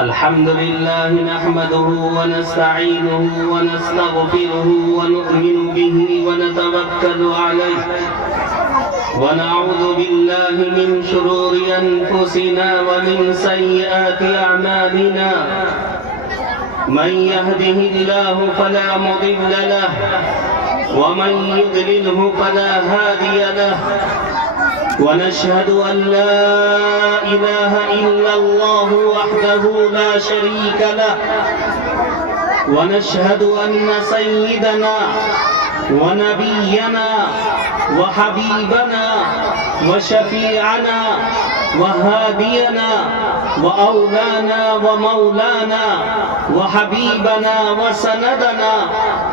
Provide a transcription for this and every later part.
الحمد لله نحمده ونستعينه ونستغفره ونؤمن به ونتوكل عليه ونعوذ بالله من شرور أنفسنا ومن سيئات أعمالنا من يهده الله فلا مضل له ومن يضلله فلا هادي له ونشهد أن لا إله إلا الله وحده لا شريك له ونشهد أن سيدنا ونبينا وحبيبنا وشفيعنا وهادينا وأولانا ومولانا وحبيبنا وسندنا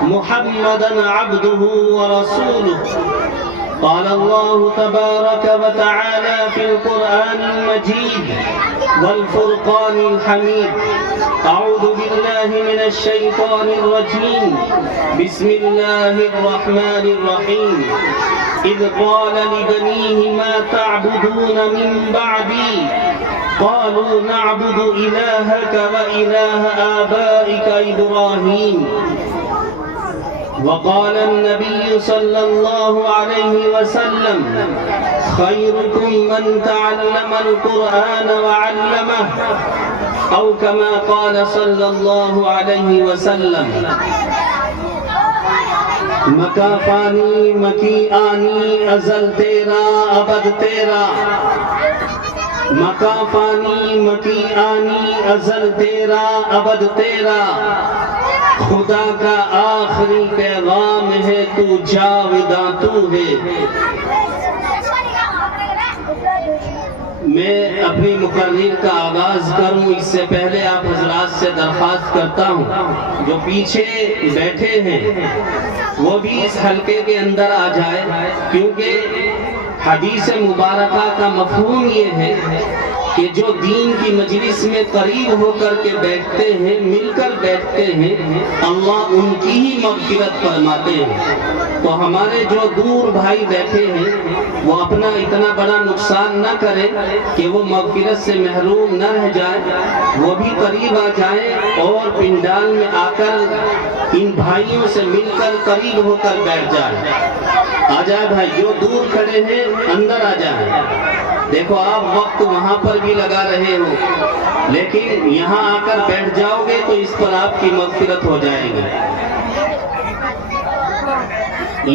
محمدا عبده ورسوله قال الله تبارك وتعالى في القرآن المجيد والفرقان الحميد أعوذ بالله من الشيطان الرجيم بسم الله الرحمن الرحيم إذ قال لبنيه ما تعبدون من بعدي قالوا نعبد إلهك وإله آبائك إبراهيم وقال النبي صلى الله عليه وسلم خيركم من تعلم القرآن وعلمه أو كما قال صلى الله عليه وسلم مکا پانی مکی آنی ازل تیرا ابد تیرا مکا پانی مکی آنی ازل تیرا ابد تیرا خدا کا آخری پیغام ہے تو جاوداں تو ہے۔ میں اپنی مقرر کا آغاز کروں اس سے پہلے آپ حضرات سے درخواست کرتا ہوں جو پیچھے بیٹھے ہیں وہ بھی اس حلقے کے اندر آ جائے، کیونکہ حدیث مبارکہ کا مفہوم یہ ہے کہ جو دین کی مجلس میں قریب ہو کر کے بیٹھتے ہیں، مل کر بیٹھتے ہیں، اللہ ان کی ہی مغفرت فرماتے ہیں۔ تو ہمارے جو دور بھائی بیٹھے ہیں وہ اپنا اتنا بڑا نقصان نہ کریں کہ وہ مغفرت سے محروم نہ رہ جائیں، وہ بھی قریب آ جائیں اور پنڈال میں آ کر ان بھائیوں سے مل کر قریب ہو کر بیٹھ جائیں۔ آ جائے بھائی، جو دور کھڑے ہیں اندر آ جائیں۔ دیکھو آپ وقت وہاں پر بھی لگا رہے ہو، لیکن یہاں آ کر بیٹھ جاؤ گے تو اس پر آپ کی مغفرت ہو جائے گی۔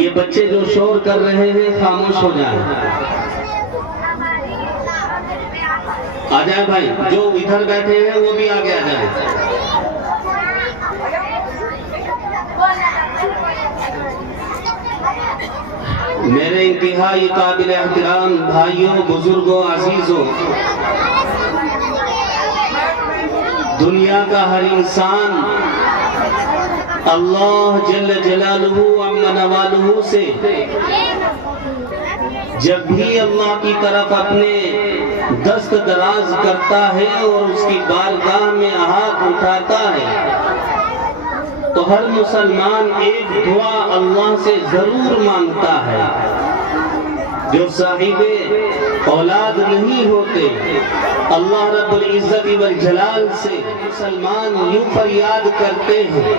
یہ بچے جو شور کر رہے ہیں خاموش ہو جائیں۔ آ جائیں بھائی، جو ادھر بیٹھے ہیں وہ بھی آگے آ جائیں۔ میرے انتہائی قابل احترام بھائیوں، بزرگوں، عزیزوں، دنیا کا ہر انسان اللہ جل جلالہ عم نوالہ سے جب بھی اللہ کی طرف اپنے دست دراز کرتا ہے اور اس کی بارگاہ میں ہاتھ اٹھاتا ہے تو ہر مسلمان ایک دعا اللہ سے ضرور مانگتا ہے۔ جو صاحب اولاد نہیں ہوتے اللہ رب العزت والجلال سے مسلمان یوں فریاد کرتے ہیں،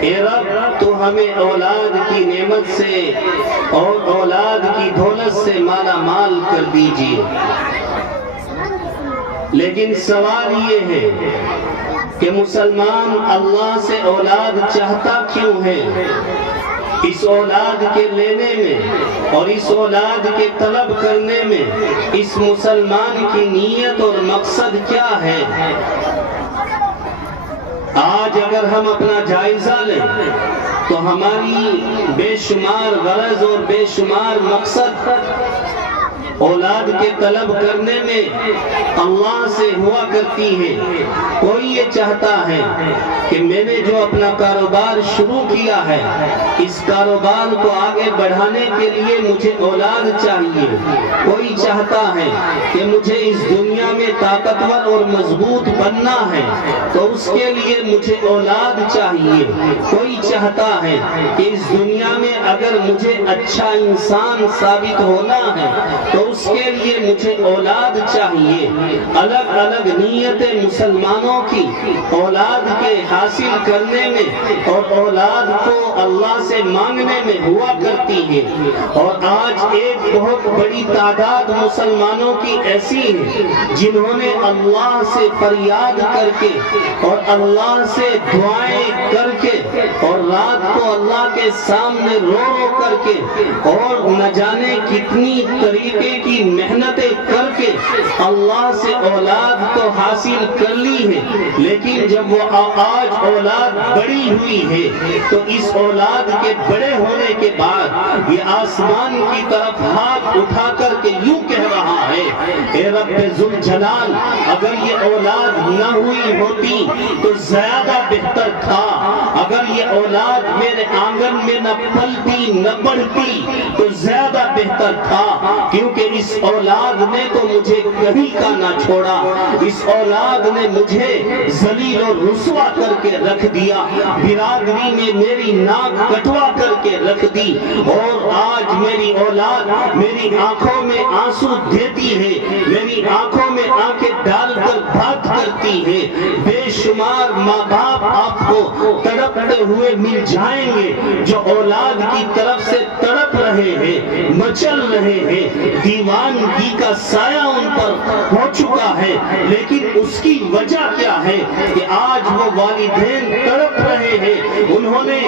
اے رب تو ہمیں اولاد کی نعمت سے اور اولاد کی دولت سے مالا مال کر دیجیے۔ لیکن سوال یہ ہے کہ مسلمان اللہ سے اولاد چاہتا کیوں ہے؟ اس اولاد کے لینے میں اور اس اولاد کے طلب کرنے میں اس مسلمان کی نیت اور مقصد کیا ہے؟ آج اگر ہم اپنا جائزہ لیں تو ہماری بے شمار غرض اور بے شمار مقصد اولاد کے طلب کرنے میں اللہ سے ہوا کرتی ہے۔ کوئی یہ چاہتا ہے کہ میں نے جو اپنا کاروبار شروع کیا ہے اس کاروبار کو آگے بڑھانے کے لیے مجھے اولاد چاہیے۔ کوئی چاہتا ہے کہ مجھے اس دنیا میں طاقتور اور مضبوط بننا ہے تو اس کے لیے مجھے اولاد چاہیے۔ کوئی چاہتا ہے کہ اس دنیا میں اگر مجھے اچھا انسان ثابت ہونا ہے تو اس کے لیے مجھے اولاد چاہیے۔ الگ الگ نیتیں مسلمانوں کی اولاد کے حاصل کرنے میں اور اولاد کو اللہ سے مانگنے میں ہوا کرتی ہے، اور آج ایک بہت بڑی تعداد مسلمانوں کی ایسی ہے جنہوں نے اللہ سے فریاد کر کے اور اللہ سے دعائیں کر کے اور رات کو اللہ کے سامنے رو رو کر کے اور نہ جانے کتنی طریقے کی محنتیں کر کے اللہ سے اولاد تو حاصل کر لی ہے، لیکن جب وہ آج اولاد بڑی ہوئی ہے تو اس اولاد کے بڑے ہونے کے بعد یہ آسمان کی طرف ہاتھ اٹھا کر کے یوں کہہ رہا ہے، اے رب ذوالجلال، اگر یہ اولاد نہ ہوئی ہوتی تو زیادہ بہتر تھا، اگر یہ اولاد میرے آنگن میں نہ پلتی نہ بڑھتی تو زیادہ بہتر تھا، کیونکہ اس اولاد نے تو مجھے کہیں کا نہ چھوڑا، اس اولاد نے مجھے ذلیل و رسوا کر کے رکھ دیا، برادری میں میری ناک کٹوا کر کے رکھ دی، اور آج میری اولاد میری آنکھوں میں آنسو دیتی ہے، میری آنکھوں میں آنکھیں ڈال کر بات کرتی ہے۔ بے شمار ماں باپ آپ کو تڑپتے ہوئے مل جائیں گے جو اولاد کی طرف سے تڑپ رہے ہیں، مچل رہے ہیں، دیوانگی کا سایہ ان پر ہو چکا ہے، لیکن اس کی وجہ کیا ہے کہ آج وہ والدین تڑپ رہے ہیں، انہوں نے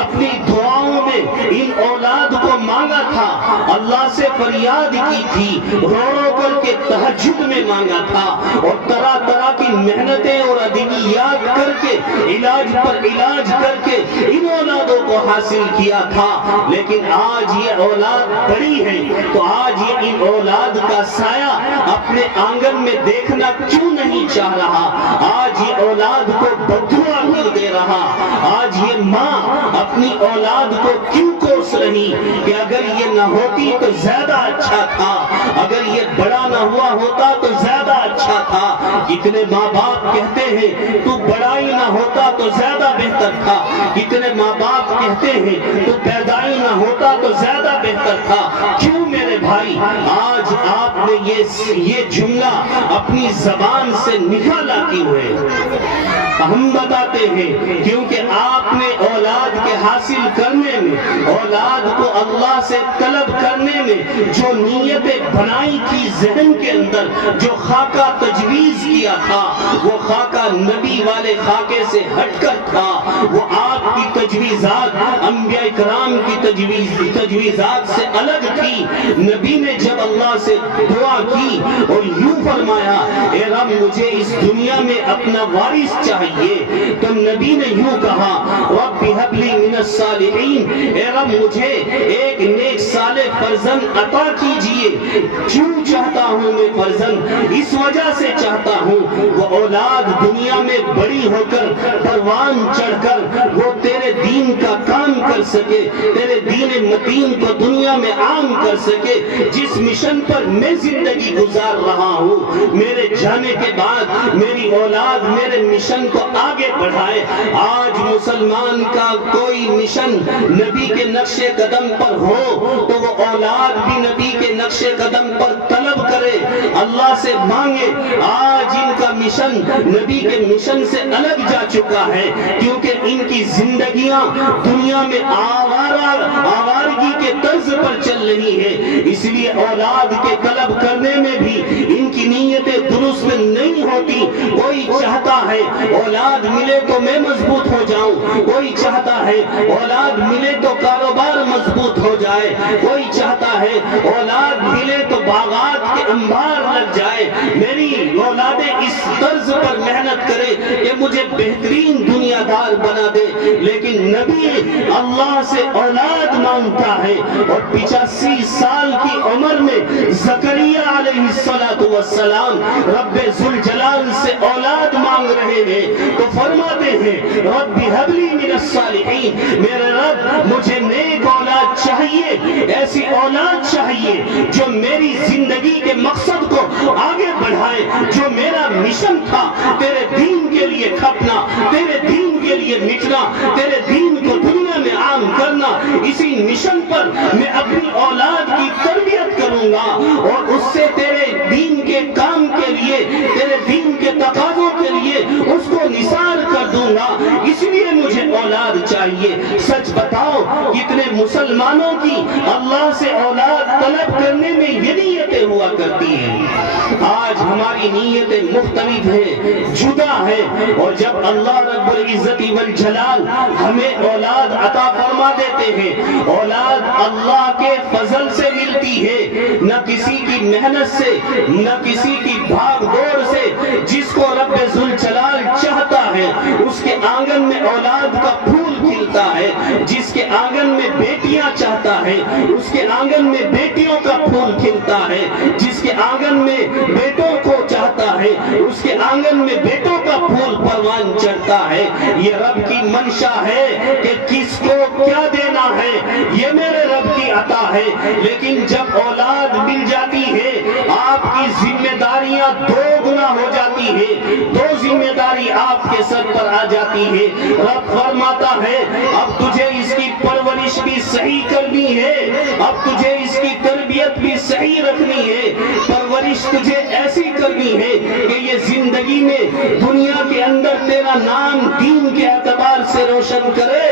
اپنی دعاؤں میں ان اولاد کو مانگا تھا، اللہ سے فریاد کی تھی، رو رو کر کے تہجد میں مانگا تھا، اور طرح طرح کی محنتیں اور ادویات کر کے علاج پر علاج کر کے ان اولادوں کو حاصل کیا تھا، لیکن آج یہ اولاد بڑی ہے تو آج یہ ان اولاد کا سایہ اپنے آنگن میں دیکھنا کیوں نہیں چاہ رہا، آج یہ اولاد کو بددعا کیوں دے رہا، آج یہ ماں اپنی اولاد کو کیوں کوس رہی کہ اگر یہ نہ ہوتی تو زیادہ اچھا تھا، اگر یہ بڑا نہ ہوا ہوتا تو زیادہ اچھا تھا۔ کتنے ماں باپ کہتے ہیں تو بڑا ہی نہ ہوتا تو زیادہ بہتر تھا، کتنے ماں باپ کہتے ہیں تو پیدا ہی نہ ہوتا تو زیادہ بہتر تھا۔ کیوں میرے بھائی آج آپ نے یہ جملہ اپنی زبان سے نکالا کیوں ہے؟ ہم بتاتے ہیں کیونکہ آپ نے اولاد کے حاصل کرنے میں، اولاد کو اللہ سے طلب کرنے میں جو نیتیں بنائی تھی ذہن کے اندر، جو خاکہ تجویز کیا تھا، وہ خاکہ نبی والے خاکے سے ہٹ کر تھا، وہ آپ کی تجویزات انبیاء کرام کی تجویزات سے الگ تھی۔ نبی نے جب اللہ سے دعا کی اور یوں فرمایا، اے رب مجھے اس دنیا میں اپنا وارث چاہیے، تو نبی نے یوں کہا، رب هب لی من الصالحین، اے رب مجھے ایک نیک صالح فرزند عطا کیجئے۔ کیوں چاہتا ہوں میں فرزند؟ اس وجہ سے چاہتا ہوں وہ اولاد دنیا میں بڑی ہو کر پروان چڑھ کر وہ تیرے دین کا کام کر سکے، تیرے دین متین کو دنیا میں عام کر سکے۔ جس مشن پر میں زندگی گزار رہا ہوں، میرے جانے کے بعد میری اولاد میرے مشن کو آگے بڑھائے۔ آج مسلمان کا کوئی مشن نبی کے نقش قدم پر ہو تو وہ اولاد بھی نبی کے نقش قدم پر طلب کرے، اللہ سے مانگے۔ آج ان کا مشن نبی کے مشن سے الگ جا چکا ہے، کیونکہ ان کی زندگیاں دنیا میں آوارگی کے طرز پر چل رہی ہے، اس لیے اولاد کے طلب کرنے میں بھی ان کی نیتیں درست نہیں ہوتی۔ کوئی چاہتا ہے اولاد ملے تو میں مضبوط ہو جاؤں، کوئی چاہتا ہے اولاد ملے تو کاروبار مضبوط ہو جائے، کوئی چاہتا ہے اولاد ملے تو باغات کے انبار لگ جائے، میری اولادیں اس طرز پر محنت کرے کہ مجھے بہترین دنیا دار بنا دے۔ لیکن نبی اللہ سے اولاد مانگتا ہے، اور 85 سال کی عمر میں زکریا علیہ السلام رب ذوالجلال سے اولاد مانگ رہے ہیں تو فرماتے ہیں، رب هب لی من الصالحین، میرے رب مجھے نیک اولاد چاہیے، ایسی اولاد چاہیے جو میری زندگی کے مقصد کو آگے بڑھائے، جو میرا مشن تھا تیرے دین کے لیے کھپنا، تیرے دین کے لیے مٹنا، تیرے دین کو دنیا میں عام کرنا، اسی مشن پر میں اپنی اولاد کی تربیت کروں کروں گا اور اس سے تیرے دین کے کام کے لیے، تیرے دین کے تقاضوں کے لیے اس کو نثار کر دوں گا، اس لیے مجھے اولاد چاہیے۔ سچ بتاؤ کتنے مسلمانوں کی اللہ سے اولاد طلب کرنے میں یہ نیتیں ہوا کرتی ہیں۔ آج ہماری نیتیں مختلف ہیں، جدا ہیں، اور جب اللہ رب العزت والجلال ہمیں اولاد عطا فرما دیتے ہیں، اولاد اللہ کے فضل سے ملتی ہے، نہ کسی کی محنت سے، نہ کسی کی بھاگ دوڑ سے۔ جس کو رب ذوالجلال چاہتا ہے اس کے آنگن میں اولاد کا پھول کھلتا ہے، جس کے آنگن میں بیٹیاں چاہتا ہے اس کے آنگن میں بیٹیوں کا پھول کھلتا ہے، جس کے آنگن میں بیٹوں کو چاہتا ہے اس کے آنگن میں بیٹوں کا پھول پروان چڑھتا ہے۔ یہ رب کی منشا ہے کہ کس کو کیا دینا ہے، یہ میرے رب کی عطا ہے۔ لیکن جب اولاد مل جاتی ہے آپ کی ذمہ داریاں دو گنا ہو جاتی ہے، دو ذمہ داری آپ کے سر پر آ جاتی ہے۔ رب فرماتا ہے اب تجھے اس کی پرورش بھی صحیح کرنی ہے، اب تجھے اس کی تربیت بھی صحیح رکھنی ہے، پرورش تجھے ایسی کرنی ہے کہ یہ زندگی میں دنیا کے اندر تیرا نام دین کے اعتبار سے روشن کرے،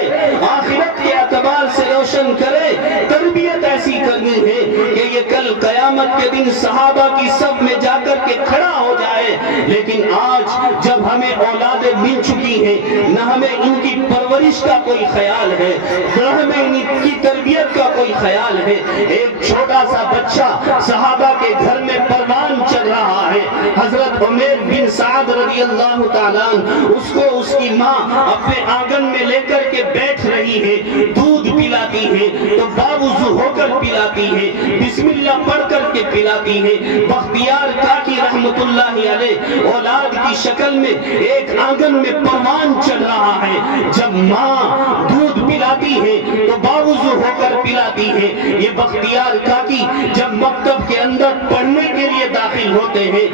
آخرت کے اعتبار سے روشن کرے۔ تربیت ایسی کرنی ہے کہ یہ کل قیامت کے دن صحابہ کی صف میں جا کر کے کھڑا ہو جائے۔ لیکن آج جب ہمیں اولادیں مل چکی ہیں، نہ ہمیں ان کی پرورش کا کوئی خیال ہے، نہ ہمیں ان کی تربیت کا کوئی خیال ہے۔ ایک چھوٹا سا بچہ صحابہ کے گھر میں پروان چل رہا ہے، حضرت عمیر بن سعد رضی اللہ تعالیٰ اس کو اس کی ماں اپنے آنگن میں لے کر کے بیٹھ رہی ہے، دودھ پلاتی ہے تو باوضو ہو کر پلاتی ہے، بسم اللہ پڑھ کر کے پلاتی ہے۔ بختیار کاکی رحمت اللہ علیہ اولاد کی شکل میں ایک آنگن میں پروان چل رہا ہے، جب ماں دودھ پلاتی ہے تو باوضو ہو کر پلاتی ہے۔ یہ بختیار کاکی جب مکتب کے اندر پڑھنے کے لیے داخل ہوتے ہیں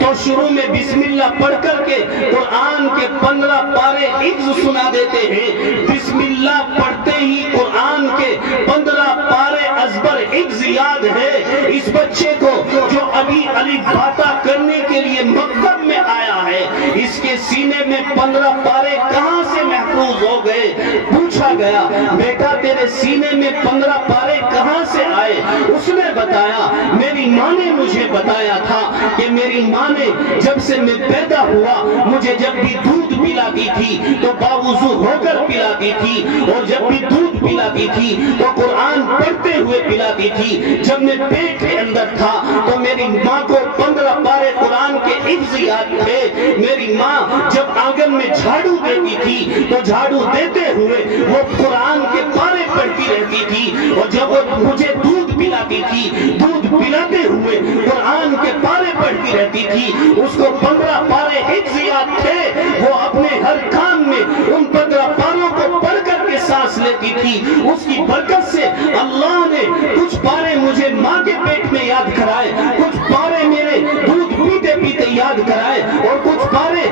تو شروع میں بسم اللہ پڑھ کر کے قرآن کے 15 پارے حفظ سنا دیتے ہیں۔ بسم اللہ پڑھتے ہی قرآن کے 15 پارے ازبر حفظ یاد ہے۔ اس بچے کو جو ابھی الف باتا کرنے کے لیے مکتب میں آیا ہے، اس کے سینے میں 15 پارے کہاں سے محفوظ ہو گئے؟ پوچھا گیا بیٹا تیرے سینے میں 15 پارے کہاں سے آئے؟ اس نے بتایا میری ماں نے مجھے بتایا تھا کہ میری ماں نے جب سے میں پیدا ہوا مجھے جب بھی دودھ پلاتی تھی تو باوضو ہو کر پلاتی تھی، اور جب بھی دودھ پلاتی تھی تو قرآن پڑھتے ہوئے پلاتی تھی۔ جب میں پیٹ کے اندر تھا تو میری ماں کو 15 پارے قرآن کے حفظ یاد تھے۔ میری ماں جب آنگن میں جھاڑو دیتی تھی تو جھاڑو دیتے ہوئے وہ قرآن کے پارے پڑھتی رہتی تھی، اور جب وہ مجھے دودھ پلاتی تھی دودھ پلاتے ہوئے قرآن کے پارے پڑھتی رہتی تھی۔ اس کو 15 پارے حفظ یاد تھے، وہ اپنے ہر کام میں ان 15 پاروں کو پڑھ کر کے سانس لیتی تھی۔ اس کی برکت سے اللہ نے کچھ پارے مجھے ماں کے پیٹ میں یاد کرائے، کچھ پارے میرے دودھ پیتے پیتے یاد کرائے، اور کچھ پارے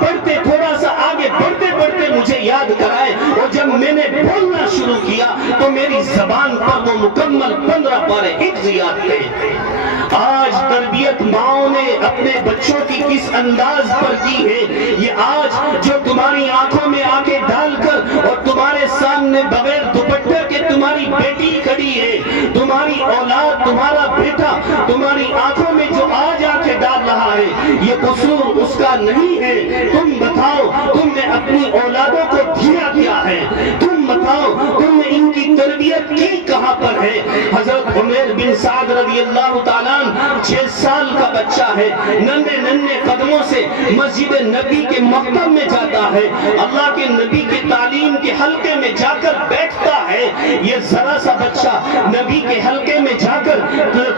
بڑھتے تھوڑا سا آگے بڑھتے بڑھتے مجھے یاد کرائے، اور جب میں نے بولنا شروع کیا تو میری زبان پر وہ مکمل 15 پارے حفظ یاد تھے۔ آج تربیت ماؤں نے اپنے بچوں کی کس انداز پر کی ہے، یہ آج جو تمہاری آنکھوں میں آنکھیں ڈال کر اور تمہارے سامنے بغیر دوپٹے کے تمہاری بیٹی کھڑی ہے، تمہاری اولاد تمہارا بیٹا تمہاری آنکھوں میں جو آج آنکھیں ڈال رہا ہے، یہ قصور اس کا نہیں ہے۔ تم بتاؤ تم نے اپنی اولادوں کو دیا کیا ہے؟ تم بتاؤ تم نے ان کی تربیت کی کہاں پر ہے؟ حضرت عمیر بن سعد رضی اللہ تعالیٰ 6 سال کا بچہ ہے، ننھے ننھے قدموں سے مسجد نبی کے مکتب میں جاتا ہے، اللہ کے نبی کے تعلیم کے حلقے میں جا کر بیٹھتا ہے۔ یہ ذرا سا بچہ نبی کے حلقے میں جا کر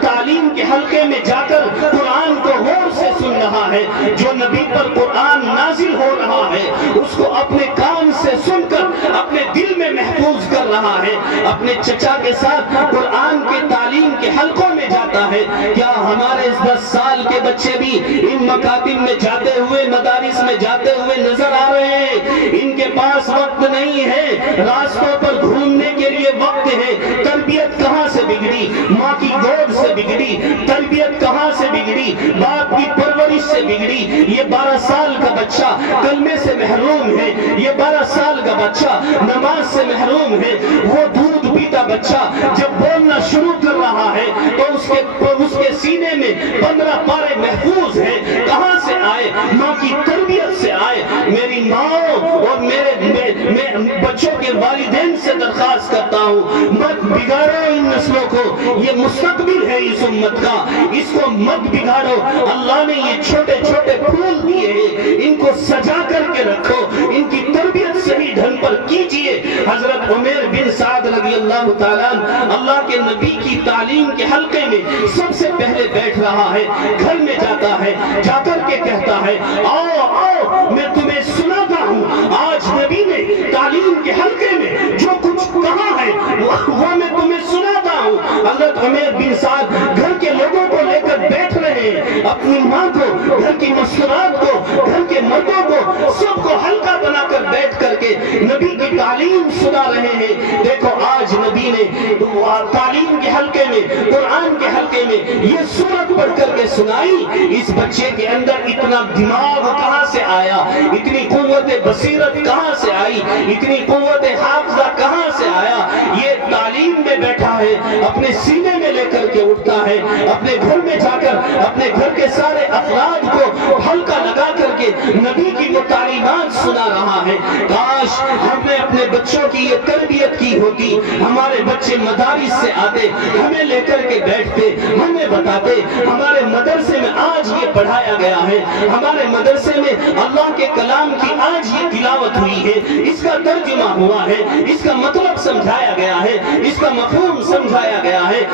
تعلیم کے حلقے میں جا کر قرآن کو غور سے سن رہا ہے، جو نبی پر قرآن نازل ہو رہا ہے اس کو اپنے کان سے سن کر اپنے دل میں محفوظ کر رہا ہے، اپنے چچا کے ساتھ قرآن کے تعلیم کے حلقوں میں جاتا ہے۔ کیا ہمارے 10 سال کے بچے بھی ان مکاتب میں جاتے ہوئے مدارس میں جاتے ہوئے نظر آ رہے ہیں؟ ان کے پاس وقت نہیں ہے، راستوں پر گھومنے کے لیے وقت ہے، تربیت تربیت کہاں سے بگڑی؟ ماں کی گود سے بگڑی. تربیت کہاں سے بگڑی؟ باپ کی پرورش سے بگڑی. یہ 12 سال کا بچہ کلمے سے محروم ہے. یہ 12 سال کا بچہ نماز سے محروم ہے. وہ دودھ پیتا بچہ جب بولنا شروع کر رہا ہے تو اس کے سینے میں 15 پارے محفوظ ہیں. کہاں سے آئے؟ ماں کی تربیت سے آئے. میری ماں اور میرے بچوں کے والدین سے درخواست کرتا ہوں، مت بگاڑو ان نسلوں کو. یہ مستقبل ہے اس امت کا، اس کو مت بگاڑو. اللہ نے یہ چھوٹے چھوٹے پھول دیے ہیں، ان کو سجا کر کے رکھو. ان کی تربیت صحیح ڈھنگ پر کیجئے. حضرت عمیر بن سعد رضی اللہ تعالیٰ اللہ کے نبی کی تعلیم کے حلقے میں سب سے پہلے بیٹھ رہا ہے. گھر میں جاتا ہے، جا کر کے کہتا ہے آؤ آؤ میں تمہیں سناتا ہوں. آج نبی نے تعلیم کے حلقے میں جو کچھ کہا ہے وہ میں تمہیں سناتا ہوں. حضرت عمیر بن سعد گھر کے لوگوں کو لے کر بیٹھ رہے ہیں، اپنی ماں کو، گھر کی مسکرات کو، گھر کے مردوں کو، سب کو حلقہ بنا کر بیٹھ کر کے نبی کی تعلیم سنا رہے ہیں. دیکھو آج نبی نے تعلیم کے حلقے میں، قرآن کے حلقے میں یہ سورت پڑھ کر کے سنائی. اس بچے کے اندر اتنا دماغ کہاں سے آیا؟ اتنی قوت بصیرت کہاں سے آئی؟ اتنی قوت حافظہ کہاں سے آیا؟ یہ تعلیم میں بیٹھا ہے، اپنے سینے میں لے کر کے اٹھتا ہے، اپنے گھر میں جا کر اپنے گھر کے سارے افراد کو حلقہ لگا کر کے نبی کی وہ تعلیمات سنا رہا ہے. کاش ہم نے اپنے بچوں کی یہ تربیت کی ہوتی. ہمارے بچے مدارس سے آتے، ہمیں لے کر کے بیٹھتے، ہمیں بتاتے ہمارے مدرسے میں آج یہ پڑھایا گیا ہے، ہمارے مدرسے میں اللہ کے کلام کی آج یہ تلاوت ہوئی ہے، اس کا ترجمہ ہوا ہے، اس کا مطلب سمجھایا گیا ہے، اس کا مفہوم سمجھایا گیا ہے.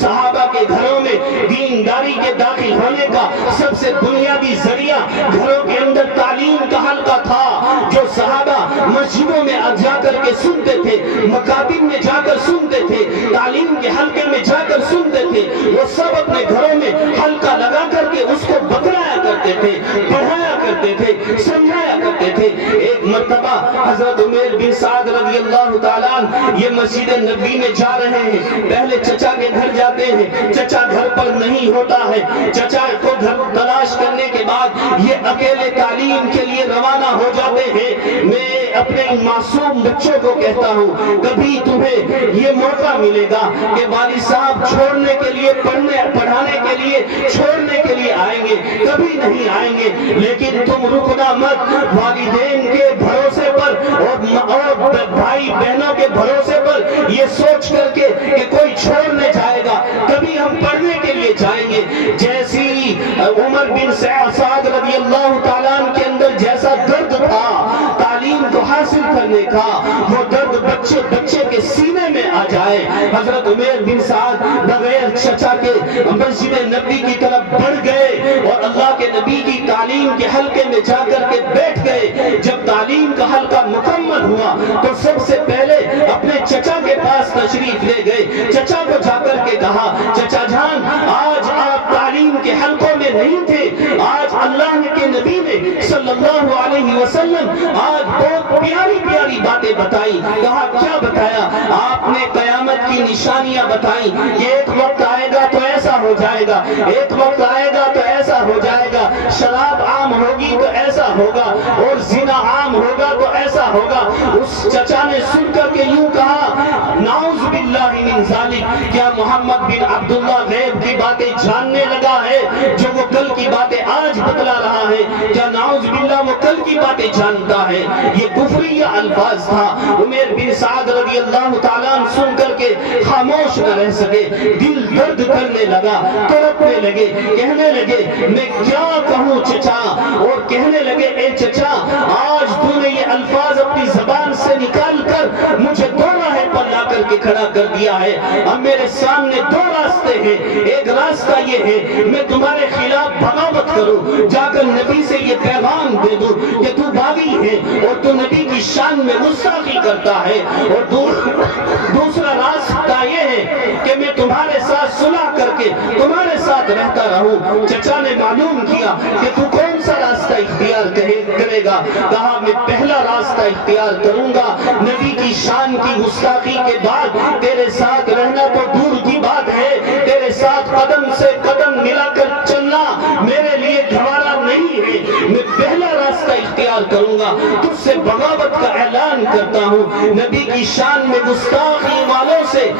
صحابہ کے گھروں میں دینداری کے داخل ہونے کا سب سے بنیادی ذریعہ گھروں کے اندر تعلیم کا حلقہ تھا. جو صحابہ مسجدوں میں جا کر کے سنتے تھے، مکاتب میں جا کر سنتے تھے، تعلیم کے حلقے میں جا کر سنتے تھے، وہ سب اپنے گھروں میں حلقہ لگا کر کے اس کو بتلایا کرتے تھے، پڑھایا کرتے تھے، سمجھایا کرتے تھے. ایک مرتبہ حضرت عمیر بن سعد رضی اللہ تعالیٰ یہ مسجد نبی میں جا رہے ہیں. پہلے چچا کے گھر جاتے ہیں، چچا گھر پر نہیں ہوتا ہے. چچا کو گھر تلاش کرنے کے بعد یہ اکیلے تعلیم کے لیے روانہ ہو جاتے ہیں. میں اپنے معصوم بچوں کو کہتا ہوں کبھی تمہیں یہ موقع ملے گا کہ والد صاحب چھوڑنے کے لیے پڑھانے کے لیے چھوڑنے کے لیے آئیں گے، کبھی نہیں آئیں گے، لیکن تم رکنا مت. والدین کے بھروسے پر اور بھائی بہنوں کے بھروسے پر یہ سوچ کر کے کہ کوئی چھوڑنے جائے گا کبھی ہم پڑھنے کے لیے جائیں گے. جیسی عمر بن سعد رضی اللہ تعالیٰ کے اندر جیسا درد تھا تعلیم کو حاصل کرنے کا، وہ درد بچے کے سینے میں آ جائے. حضرت عمیر بن سعد بغیر چچا کے مسجد نبی کی طرف بڑھ گئے اور اللہ کے نبی کی تعلیم کے حلقے میں جا کر کے بیٹھ گئے. جب تعلیم کا حلقہ مکمل ہوا تو سب سے پہلے اپنے چچا کے پاس تشریف لے گئے. چچا کو جا کر کے کہا چچا جان آج آپ تعلیم کے حلقوں میں نہیں تھے، آج اللہ کے نبی نے صلی اللہ علیہ وسلم آج بہت پیاری پیاری باتیں بتائی. کہا کیا بتایا؟ آپ نے قیامت کی نشانیاں بتائی کہ ایک وقت آئے گا تو ایسا ہو جائے گا، ایک وقت آئے گا تو ایسا ہو جائے گا، شراب عام ہوگی تو ایسا ہوگا اور زنا عام ہوگا تو ایسا ہوگا. اس چچا نے سن کر کے یوں کہا نعوذ باللہ من ذالک، کیا محمد بن عبداللہ غیب کی باتیں جاننے لگا ہے جو وہ کل کی باتیں آج بتلا رہا ہے؟ کیا نعوذ باللہ وہ کل کی باتیں جانتا ہے؟ یہ کفریہ الفاظ تھا. عمیر بن سعد رضی اللہ تعالیٰ سن کر کے خاموش نہ رہ سکے، دل درد کرنے لگا، تڑپنے لگے، کہنے لگے میں کیا کہوں چچا، اور کہنے لگے اے چچا آج تو نے یہ الفاظ اپنی زبان سے نکال کر مجھے دو راہیں پر لا کر کے کھڑا کر دیا ہے. اب میرے سامنے دو راستے ہیں، ایک راستہ یہ ہے میں تمہارے خلاف بغاوت کروں، جا کر نبی سے یہ پیغام دے دوں کہ تو باغی ہے اور تو نبی کی شان میں گستاخی کرتا ہے، اور دوسرا راستہ یہ ہے کہ میں تمہارے ساتھ صلح کر کے تمہارے ساتھ رہتا رہوں. چچا نے معلوم کیا کہ تو کون سا راستہ اختیار کرے کرے گا؟ کہا میں پہلا راستہ اختیار کروں گا، نبی کی شان کی گستاخی کے بعد تیرے ساتھ رہنا تو دور کی بات ہے، تیرے ساتھ قدم سے قدم ملا کر چلنا میرے لیے گوارا نہیں ہے، میں پہلا راستہ اختیار کروں گا، تجھ سے بغاوت کا اعلان کرتا ہوں۔ نبی کی شان میں گستاخی والوں سے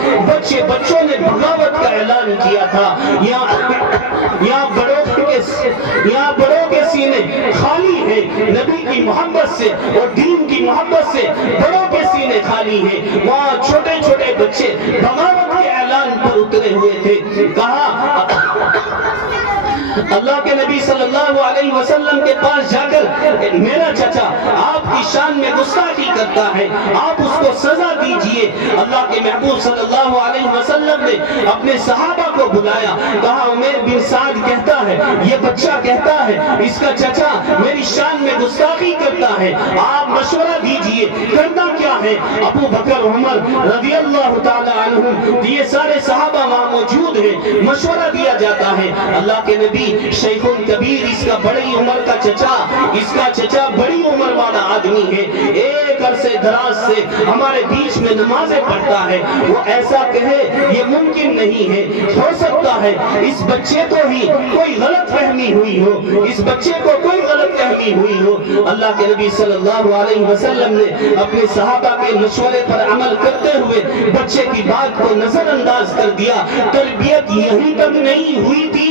بچوں نے بغاوت کا اعلان کیا تھا۔ یہاں بڑوں کے سینے خالی ہیں نبی کی محبت سے اور دین کی محبت سے، بڑوں کے سینے خالی ہیں، وہاں چھوٹے چھوٹے بچے بغاوت کے اعلان پر اترے ہوئے تھے۔ کہا اللہ کے نبی صلی اللہ علیہ وسلم کے پاس جا کر میرا چچا آپ کی شان میں گستاخی کرتا ہے، آپ اس کو سزا دیجئے۔ اللہ کے محبوب صلی اللہ علیہ وسلم نے اپنے صحابہ کو بلایا، کہا عمیر بن سعد کہتا ہے، یہ بچہ کہتا ہے اس کا چچا میری شان میں گستاخی کرتا ہے، آپ مشورہ دیجئے کرنا کیا ہے؟ ابو بکر عمر رضی اللہ تعالی عنہ یہ سارے صحابہ وہاں موجود ہیں، مشورہ دیا جاتا ہے۔ اللہ کے نبی شیخ کبیر، اس کا بڑی عمر کا چچا، اس کا چچا بڑی عمر والا آدمی ہے، ایک عرصے دراز سے ہمارے بیچ میں نمازیں پڑھتا ہے، وہ ایسا کہے یہ ممکن نہیں ہے، ہو سکتا ہے اس بچے کو ہی کوئی غلط فہمی ہوئی ہو، اس بچے کو کوئی غلط فہمی ہوئی ہو۔ اللہ کے نبی صلی اللہ علیہ وسلم نے اپنے صحابہ کے مشورے پر عمل کرتے ہوئے بچے کی بات کو نظر انداز کر دیا۔ تربیت یہیں تک نہیں ہوئی تھی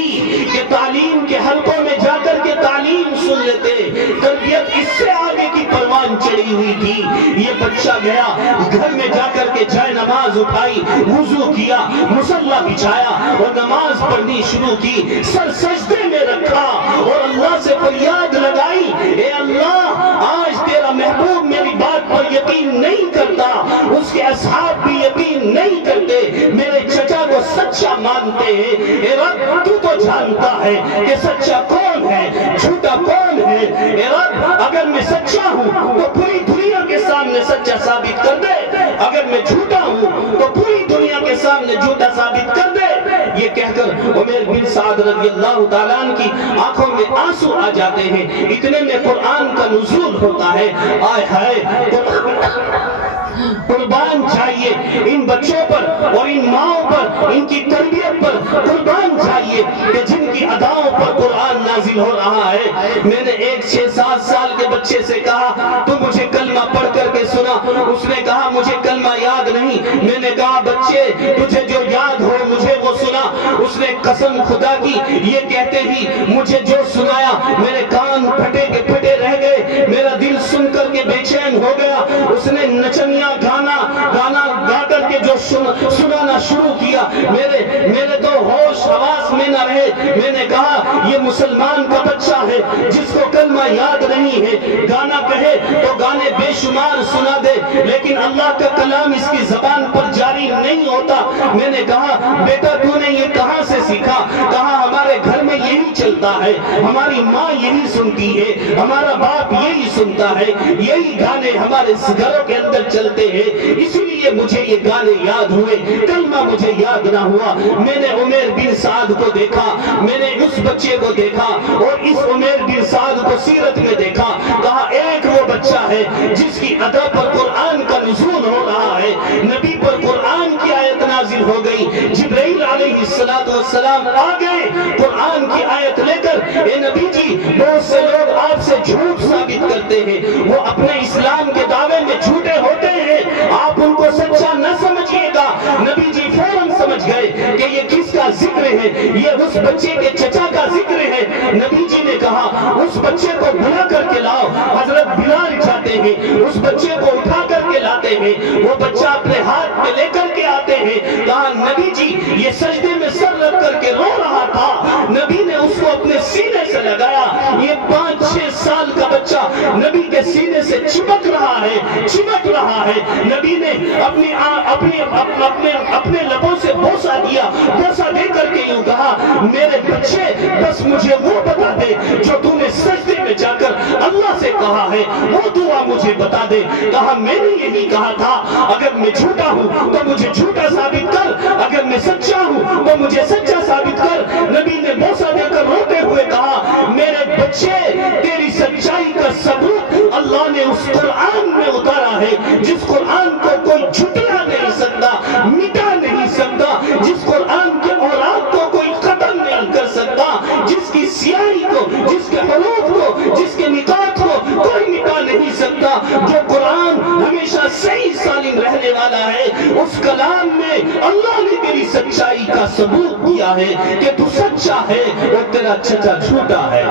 کہ تعلیم کے حلقوں میں جا کر کے تعلیم سن لیتے، تربیت اس سے آگے کی پروان چڑھی ہوئی تھی۔ یہ بچہ گیا گھر میں جا کر کے جائے نماز اٹھائی، وضو کیا، مصلی بچھایا اور نماز پڑھنی شروع کی، سر سجدے میں رکھا اور اللہ سے فریاد لگائی، اے اللہ آج تیرا محبوب میری بات پر یقین نہیں کرتا، اس کے اصحاب بھی یقین نہیں کرتے، میرے چچا کو سچا مانتے ہیں، اے رب تو جانتا ہے کہ سچا کون ہے، جھوٹا کون ہے، اے رب اگر میں سچا ہوں تو پوری دنیا کے سامنے سچا ثابت کر دے، اگر میں جھوٹا ہوں تو پوری دنیا کے سامنے جھوٹا ثابت کر دے۔ یہ کہہ کر عمیر بن سعد رضی اللہ تعالیٰ عنہ کی آنکھوں میں آنسو آ جاتے ہیں، اتنے میں قرآن کا نزول ہوتا ہے۔ آئے ہائے قربان چاہیے ان بچوں پر اور ان ماؤں پر، ان کی تربیت پر قربان چاہیے کہ جن کی اداؤں پر قرآن نازل ہو رہا ہے۔ میں نے ایک 6-7 سال کے بچے سے کہا تو مجھے کلمہ پڑھ کر کے سنا، اس نے کہا مجھے کلمہ یاد نہیں۔ میں نے کہا بچے تجھے جو یاد ہو مجھے وہ سنا، اس نے قسم خدا کی یہ کہتے ہی مجھے جو سنایا میرے کان پھٹے کے پھٹے رہ گئے، میرا دل سن کر کے بے چین ہو گیا۔ اس نے نچنیاں گانا گا کر کے جو سنانا شروع کیا، میرے تو ہوش حواس میں نہ رہے۔ میں نے کہا یہ مسلمان کا بچہ ہے جس کو کلمہ یاد نہیں ہے، گانا کہے تو گانے بے شمار سنا دے لیکن اللہ کا کلام اس کی زبان پر جاری نہیں ہوتا۔ میں نے کہا بیٹا تو نے یہ کہاں سے سیکھا؟ کہا ہمارے گھر میں یہی چلتا ہے، ہماری ماں یہی سنتی ہے، ہمارا باپ یہی سنتا ہے، یہی گانے ہمارے گھروں کے اندر چلتے ہیں، اسی لیے مجھے یہ گانے یاد ہوئے، کلمہ مجھے یاد نہ ہوا۔ میں نے عمیر بن سعد کو دیکھا، میں نے اس بچے کو دیکھا اور اس عمیر بن سعد کو سیرت میں دیکھا، کہا ایک وہ بچہ ہے جس کی ادا پر قرآن کا نزول ہو رہا ہے، نبی پر قرآن کی آیت نازل ہو گئی، جبرائیل علیہ السلام آ گئے قرآن کی آیت لے کر، اے نبی جی بہت سے لوگ آپ سے جھوٹ ثابت کرتے ہیں، وہ اپنے اسلام کے دعوے میں جھوٹے ہوتے ہیں، آپ ان کو سچا نہ سمجھیے گا۔ نبی جی فوراً سمجھ گئے کہ یہ کس کا ذکر ہے، یہ اس بچے کے چچا کا ذکر ہے۔ نبی جی نے کہا اس بچے کو بلا کر کے لاؤ، حضرت بلال جاتے ہیں، اس بچے کو اٹھا کر کے لاتے ہیں، وہ بچہ اپنے ہاتھ میں لے کر کے آتے ہیں، کہا نبی جی یہ سجدے میں سر رکھ کر کے رو رہا تھا، نبی نے اس کو اپنے سینے سے لگایا، یہ 5-6 سال کا بچہ نبی کے سینے سے چمک رہا ہے، نبی نے اپنے لبوں سے بوسہ دیا، بوسہ دے کر کے یوں کہا میرے بچے بس مجھے وہ بتا دے جو تو نے سجدے میں جا کر اللہ سے کہا ہے، وہ دعا مجھے بتا دے۔ کہا میں نے یہی کہا تھا اگر میں جھوٹا ہوں تو مجھے جھوٹا ثابت کر، اگر میں سچا ہوں تو مجھے سچا ثابت کر۔ نبی نے بوسہ دے کر روتے ہوئے کہا میرے بچے تیری سچائی کا ثبوت ہے، جس قرآن کو کوئی جھٹلا نہیں سکتا، مٹا نہیں سکتا، جس قرآن کے اوراق کو کوئی ختم نہیں کر سکتا، جس کی سیاہی کو، جس کے حروف کو، جس کے نکات کو کوئی مٹا نہیں سکتا، جو قرآن ہمیشہ صحیح سالم رہنے والا ہے، اس کلام میں اللہ نے تیری سچائی کا ثبوت دیا ہے کہ تو سچا ہے اور تیرا چچا جھوٹا ہے۔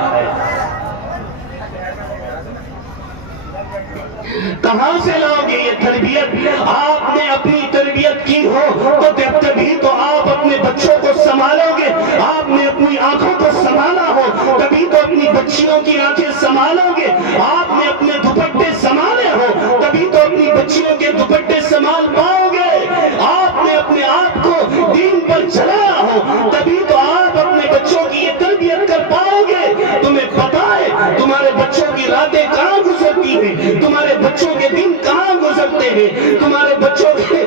کہاں سے لاؤ گے یہ تربیت؟ آپ نے اپنی تربیت کی ہو تو تبھی تو آپ اپنے بچوں کو سنبھالو گے، آپ نے اپنی آنکھوں کو سنبھالا ہو تبھی تو اپنی بچیوں کی آنکھیں سنبھالو گے، آپ نے اپنے دوپٹے سنبھالے ہو تبھی تو اپنی بچیوں کے دوپٹے سنبھال پاؤ گے، آپ نے اپنے آپ کو دین پر چلایا ہو تبھی تو آپ اپنے بچوں کی یہ تربیت کر پاؤ گے۔ تمہیں پتا ہے تمہارے بچوں کی راتیں کہاں گزرتی ہیں، تمہارے بچوں کے دن کہاں گزرتے ہیں، تمہارے بچوں کے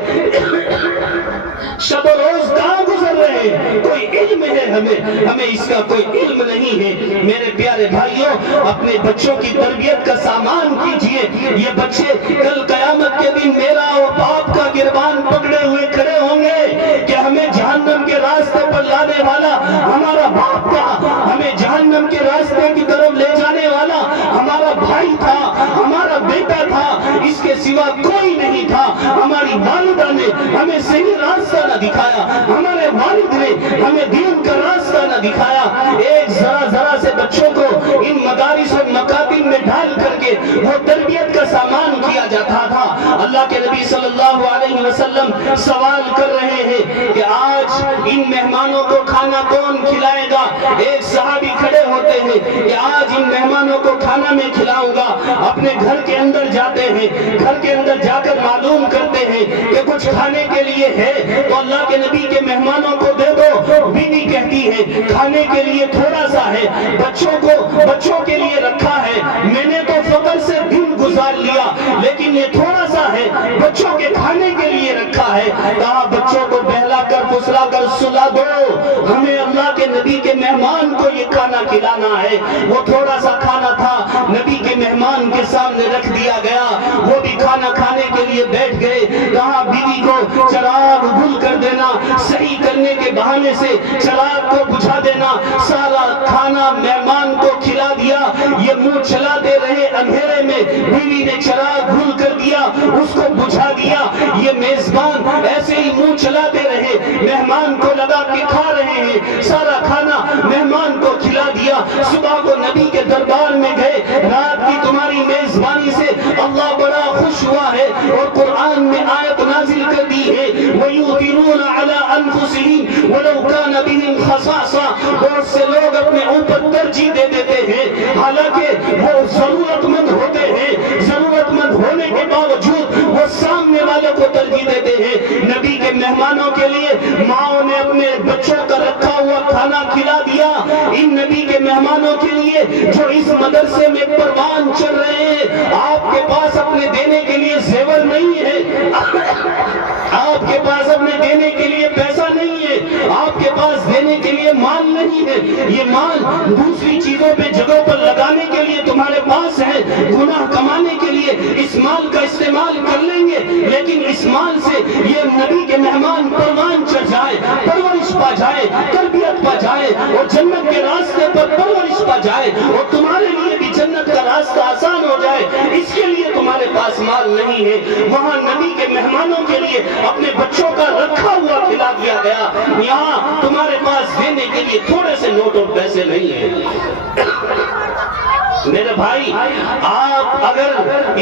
شب و روز کہاں گزر رہے ہیں؟ کوئی علم ہے ہمیں اس کا کوئی علم نہیں ہے۔ میرے پیارے بھائیوں، اپنے بچوں کی تربیت کا سامان کیجئے۔ یہ بچے کل قیامت کے دن میرا اور باپ کا گربان پکڑے ہوئے کھڑے ہوں گے کہ ہمیں جہنم کے راستے پر لانے والا ہمارا باپ تھا، ہمیں جہنم کے راستے کی طرف لے جانے والا ہمارا بھائی تھا، ہمارا بیٹا تھا، اس کے سوا کوئی نہیں تھا۔ ہماری والدہ نے ہمیں صحیح راستہ نہ دکھایا، ہمارے والد نے ہمیں دین کا راستہ نہ دکھایا۔ ایک ذرا سے بچوں کو ان مدارس اور مکاتب میں ڈال کر کے وہ تربیت کا سامان کیا جاتا تھا۔ اللہ کے نبی صلی اللہ علیہ وسلم سوال کر رہے ہیں کہ آج ان مہمانوں کو کھانا کون کھلائے گا؟ ایک صحابی کھڑے ہوتے ہیں کہ آج ان مہمانوں کو کھانا میں کھلاؤں گا۔ اپنے گھر کے اندر جاتے ہیں، گھر کے اندر جا کر معلوم کرتے ہیں کہ کچھ کھانے کے لیے ہے تو اللہ کے نبی کے مہمانوں کو دے دو۔ بیوی کہتی ہے کھانے کے لیے تھوڑا سا ہے، بچوں کے لیے رکھا ہے، میں نے تو فقر سے دن گزار لیا لیکن یہ تھوڑا سا ہے، بچوں کے کھانے کے لیے رکھا ہے۔ کہا بچوں کو بہلا کر پھسلا کر سلا دو، ہمیں اللہ کے نبی کے مہمان کو یہ کھانا کھلانا ہے۔ وہ تھوڑا سا کھانا تھا، نبی کے مہمان کے سامنے رکھ دیا گیا، وہ بھی کھانا کھانے کے لیے بیٹھ گئے۔ کہا بیوی کو چراغ گل کر دینا، صحیح کرنے کے بہانے سے چراغ کو بجھا دینا۔ سارا کھانا مہمان کو کھلا دیا، یہ منہ چلاتے رہے اندھیرے میں، بیوی نے چراغ گل کر دیا، اس کو بجھا دیا۔ یہ میزبان ایسے ہی منہ چلاتے رہے، مہمان کو لگا کہ کھا رہے ہیں، سارا کھانا مہمان کو کھلا دیا۔ صبح کو نبی کے دربار میں گئے، رات کی تمہاری میزبانی سے اللہ بڑا خوش ہوا ہے اور قرآن میں آیت نازل کر دی ہے وَيُؤْثِرُونَ عَلَىٰ أَنفُسِهِمْ وَلَوْ كَانَ بِهِمْ خَصَاصَةٌ۔ بہت سے لوگ اپنے اوپر ترجیح دے دیتے ہیں، حالانکہ وہ ضرورت مند ہوتے ہیں، ضرورت مند ہونے کے باوجود وہ سامنے والے کو ترجیح دیتے ہیں۔ نبی کے مہمانوں کے لیے ماؤں نے اپنے بچوں کا رکھا ہوا کھانا کھلا دیا۔ ان نبی کے مہمانوں کے لیے جو اس مدرسے میں پروان چل رہے ہیں، آپ کے پاس اپنے دینے کے لیے زیور نہیں ہے، آپ کے پاس اپنے دینے کے لیے پیسہ نہیں ہے، آپ کے پاس دینے کے لیے مال نہیں ہے، یہ مال دوسری چیزوں پہ جگہوں پر لگانے کے لیے تمہارے پاس ہے، گناہ کمانے کے لیے اس مال کا استعمال کر لیں گے، لیکن اس مال سے یہ نبی کے مہمان پروان چڑھ جائے، پرورش پا جائے، تربیت پا جائے اور جنت کے راستے پر پرورش پا جائے اور تمہارے لیے بھی جنت کا راستہ آسان ہو جائے، اس کے لیے تمہارے پاس مال نہیں ہے۔ وہاں نبی کے مہمانوں کے لیے اپنے بچوں کا رکھا ہوا کھلا دیا گیا، یہاں تمہارے پاس دینے کے لیے تھوڑے سے نوٹ اور پیسے نہیں ہیں۔ میرے بھائی، آپ اگر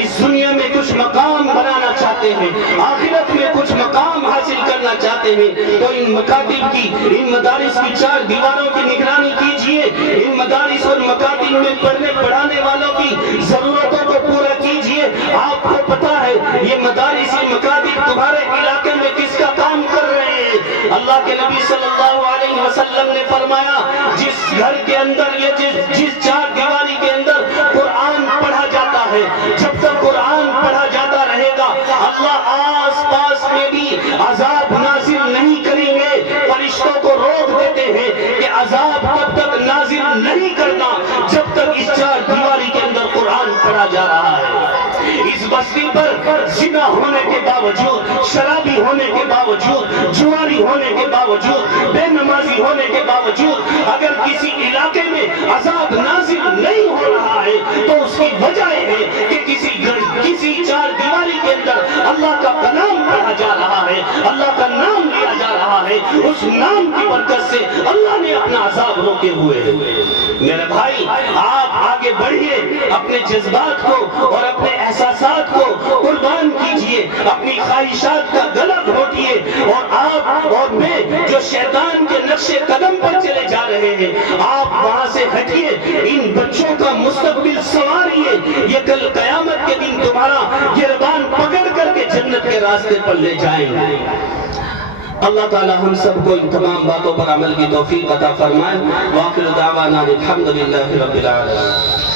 اس دنیا میں کچھ مقام بنانا چاہتے ہیں، آخرت میں کچھ مقام حاصل کرنا چاہتے ہیں، تو ان مکاتب کی، ان مدارس کی چار دیواروں کی نگرانی کیجئے، ان مدارس اور مکاتب میں پڑھنے پڑھانے والوں کی ضرورتوں کو پورا کیجئے۔ آپ کو پتا ہے یہ مدارس، یہ مکاتب تمہارے علاقے میں کس کا کام کر رہے ہیں؟ اللہ کے نبی صلی اللہ علیہ وسلم نے فرمایا جس گھر کے اندر یا جس چار دیواری کے اندر قرآن پڑھا جاتا ہے، جب تک قرآن پڑھا جاتا رہے گا اللہ آس پاس میں بھی عذاب نازل نہیں کریں گے۔ فرشتوں کو روک دیتے ہیں کہ عذاب تب تک نازل نہیں کرنا جب تک اس چار دیواری کے اندر قرآن پڑھا جا رہا ہے۔ اس بستی پر زنا ہونے کے باوجود، شرابی ہونے کے باوجود، جواری ہونے کے باوجود، بے نمازی ہونے کے باوجود اگر کسی علاقے میں عذاب نازل نہیں ہو رہا ہے تو اس کی وجہ ہے کہ کسی چار دیواری کے اندر اللہ کا کلام پڑھا جا رہا ہے، اللہ کا نام لیا جا رہا ہے، اس نام کی برکت سے اللہ نے اپنا عذاب روکے ہوئے ہیں۔ میرے بھائی، آپ آگے بڑھیے، اپنے جذبات کو اور اپنے احساسات کو قربان کیجئے، اپنی خواہشات کا گلا گھونٹیے، اور آپ اور میں جو شیطان کے نقش قدم پر چلے جا رہے ہیں، آپ وہاں سے ہٹیے، ان بچوں کا مستقبل سنواریے، یہ کل قیامت کے دن تمہارا گربان پکڑ کر کے جنت کے راستے پر لے جائیں گے۔ اللہ تعالی ہم سب کو ان تمام باتوں پر عمل کی توفیق عطا فرمائے۔ وآخر دعوانا الحمدللہ رب العالمین۔